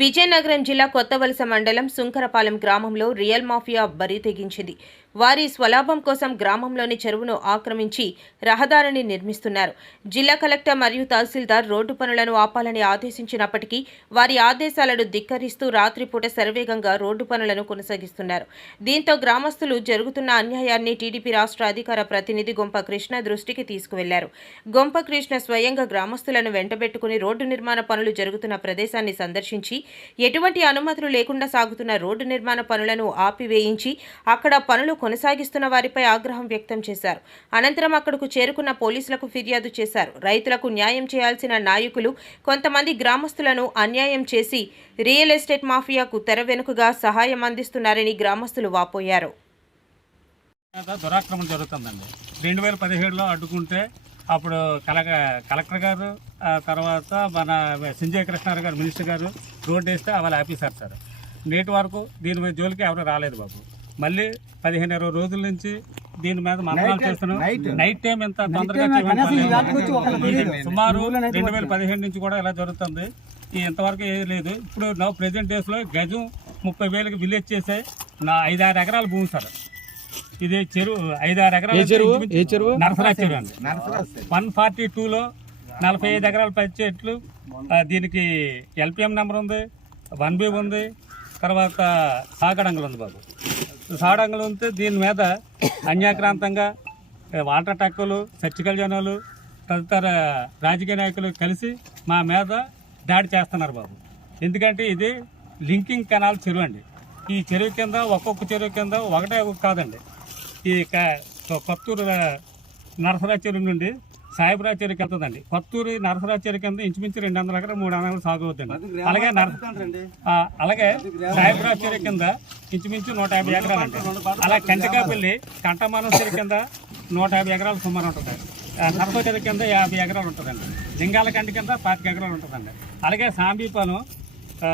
విజయనగరం జిల్లా కొత్తవలస మండలం సుంకరపాలెం గ్రామంలో రియల్ మాఫియా బరి తెగించింది. వారి స్వలాభం కోసం గ్రామంలోని చెరువును ఆక్రమించి రహదారిని నిర్మిస్తున్నారు. జిల్లా కలెక్టర్ మరియు తహసీల్దార్ రోడ్డు పనులను ఆపాలని ఆదేశించినప్పటికీ వారి ఆదేశాలను ధిక్కరిస్తూ రాత్రిపూట శరవేగంగా రోడ్డు పనులను కొనసాగిస్తున్నారు. దీంతో గ్రామస్తులు జరుగుతున్న అన్యాయాన్ని టీడీపీ రాష్ట్ర అధికార ప్రతినిధి గొంప కృష్ణ దృష్టికి తీసుకువెళ్ళారు. గొంప కృష్ణ స్వయంగా గ్రామస్తులను వెంటబెట్టుకుని రోడ్డు నిర్మాణ పనులు జరుగుతున్న ప్రదేశాన్ని సందర్శించి ఎటువంటి అనుమతులు లేకుండా సాగుతున్న రోడ్డు నిర్మాణ పనులను ఆపివేయించి అక్కడ పనులు కొనసాగిస్తున్న వారిపై ఆగ్రహం వ్యక్తం చేశారు. అనంతరం అక్కడకు చేరుకున్న పోలీసులకు ఫిర్యాదు చేశారు. రైతులకు న్యాయం చేయాల్సిన నాయకులు కొంతమంది గ్రామస్తులను అన్యాయం చేసి రియల్ ఎస్టేట్ మాఫియాకు తెర వెనుకగా సహాయం అందిస్తున్నారని గ్రామస్తులు వాపోయారు. తర్వాత దురాక్రమణ జరుగుతుందండి. రెండు వేల పదిహేడులో అడ్డుకుంటే అప్పుడు కలెక కలెక్టర్ గారు తర్వాత మన సంజయ్ కృష్ణారావు గారు మినిస్టర్ గారు రోడ్డు వేస్తే వాళ్ళు ఆపేశారు సార్. నేటి వరకు దీని మీద జోలికి ఎవరు రాలేదు బాబు. మళ్ళీ పదిహేను ఇరవై రోజుల నుంచి దీని మీద మంత్రాలు చేస్తున్నాం. నైట్ టైం ఎంత తొందరగా సుమారు రెండు వేల పదిహేడు నుంచి కూడా ఇలా జరుగుతుంది. ఈ ఇంతవరకు ఏది లేదు. ఇప్పుడు నా ప్రెసెంట్ డేస్లో గజం ముప్పై వేలకు విలేజ్ చేసే నా ఐదారు ఎకరాల భూమి సార్. ఇది చెరువు ఐదారు ఎకరాల చెరువు? నరసరా చెరువు? అండి. వన్ ఫార్టీ టూలో నలభై ఐదు ఎకరాల పది చెట్లు దీనికి ఎల్పిఎం నెంబర్ ఉంది వన్ బి ఉంది తర్వాత సాగడంగలు ఉంది బాబు. సాడంగులు ఉంటే దీని మీద అన్యాక్రాంతంగా వాటర్ టక్కులు సర్జికల్ జనాలు తదితర రాజకీయ నాయకులు కలిసి మా మీద దాడి చేస్తున్నారు బాబు. ఎందుకంటే ఇది లింకింగ్ కెనాల్ చెరువు అండి. ఈ చెరువు కింద ఒక్కొక్క చెరువు కింద ఒకటే ఒక కాదండి. ఈ క- కొత్తూరు నరసరా చెరువు నుండి సాయిబరా చెరువుకి వెళ్తుందండి. కొత్తూరు నరసరా చెరువు కింద ఇంచుమించు రెండు వందల ఎకరం మూడు వందల సాగు అవుతుంది. అలాగే అలాగే సాయిబరా చెరువు కింద ఇంచుమించు నూట యాభై ఎకరాలు అండి. అలా కంటికాపల్లి కంటమానం చెరువు కింద నూట యాభై ఎకరాలు సుమారు ఉంటుంది ఆ, నరసరా చెరువు కింద యాభై ఎకరాలు ఉంటుందండి. లింగాల కంటి కింద పాతిక ఎకరాలు ఉంటుందండి. అలాగే సాంబీపాలెం ఆ,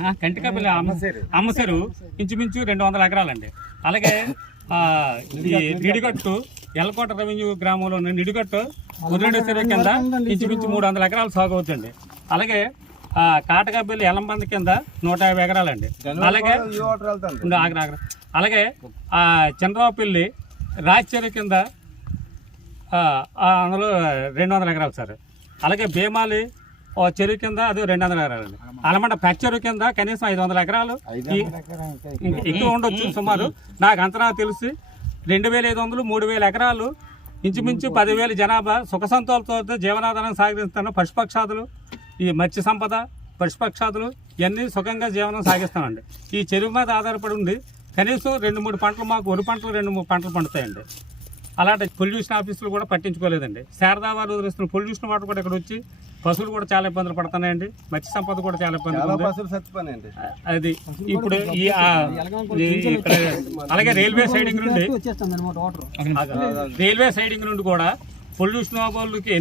ఆ, కంటికాపల్లి అమ్మ అమ్మసరు ఇంచుమించు రెండు వందల ఎకరాలండి. అలాగే ఈ నిడిగట్టు ఎల్లకోట రెవెన్యూ గ్రామంలో ఉన్న నిడిగట్టు ఉర్రెడ్డి చెరువు కింద ఇంచుమించు మూడు వందల ఎకరాలు సాగు అవుతుంది అలాగే కాటకాపల్లి ఎలంబంద కింద నూట యాభై ఎకరాలండి. అలాగే ఆగరా. అలాగే ఆ, చంద్రబాబుపల్లి రాజ్ చెరువు కింద అందులో రెండు వందల ఎకరాలు సార్. అలాగే భీమాలి చెరువు కింద అది రెండు వందల ఎకరాలు అండి అలమంట పెద్ద చెరువు కింద కనీసం ఐదు వందల ఎకరాలు ఎక్కువ ఉండొచ్చు సుమారు. నాకు అంతనా తెలిసి. రెండు వేల ఐదు వందలు మూడు వేల ఎకరాలు. ఇంచుమించు పదివేల జనాభా. సుఖ సంతోషాలతో జీవనాధారం సాగిస్తున్న పశుపక్షాదులు ఈ మత్స్య సంపద పశుపక్షాదులు ఇవన్నీ సుఖంగా జీవనం సాగిస్తామండి. ఈ చెరువు మీద ఆధారపడి ఉండి కనీసం రెండు మూడు పంటలు మాకు వరి పంటలు రెండు మూడు పంటలు పండుతాయండి. అలాంటి పొల్యూషన్ ఆఫీసులు కూడా పట్టించుకోలేదండి. శారదా వారు వదిలిస్తున్న పొల్యూషన్ వాటర్ కూడా ఇక్కడ వచ్చి పశువులు కూడా చాలా ఇబ్బందులు పడుతున్నాయండి. మత్స్య సంపద కూడా చాలా ఇబ్బంది ఉంది. అది ఇప్పుడు ఈ అలాగే రైల్వే సైడింగ్ నుండి రైల్వే సైడింగ్ నుండి కూడా పొల్యూషన్ వాళ్ళకి